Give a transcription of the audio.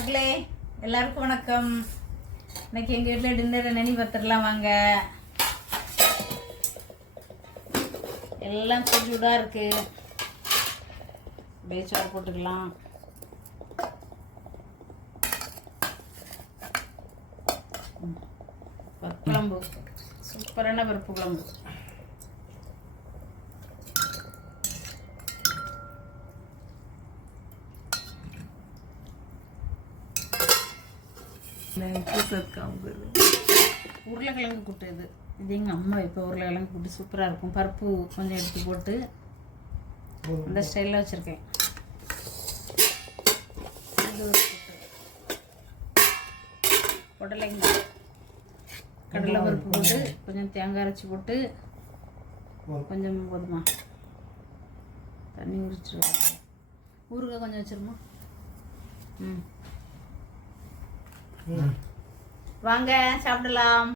மக்களே எல்லாருக்கும் வணக்கம். இன்னைக்கு எங்கள் வீட்டில் டின்னரை நினைவு பார்த்துடலாம் வாங்க. எல்லாம் சூடாக இருக்கு. அப்படியே சோறு போட்டுக்கலாம். பருப்பு குழம்பு, சூப்பரான பருப்பு குழம்பு. உருளைக்கிழங்கு கூட்டு இது எங்கள் அம்மா இப்போ உருளைக்கிழங்கு கூட்டு சூப்பராக இருக்கும். பருப்பு கொஞ்சம் எடுத்து போட்டு இந்த ஸ்டைலில் வச்சுருக்கேன். புடலைங்காய் கடலை பருப்பு போட்டு கொஞ்சம் தேங்காய் அரைச்சி போட்டு கொஞ்சம் போதுமா தண்ணி உரிச்சிருவோம். ஊறுகாய் கொஞ்சம் வச்சிருமா. வாங்க சாப்பிடலாம்.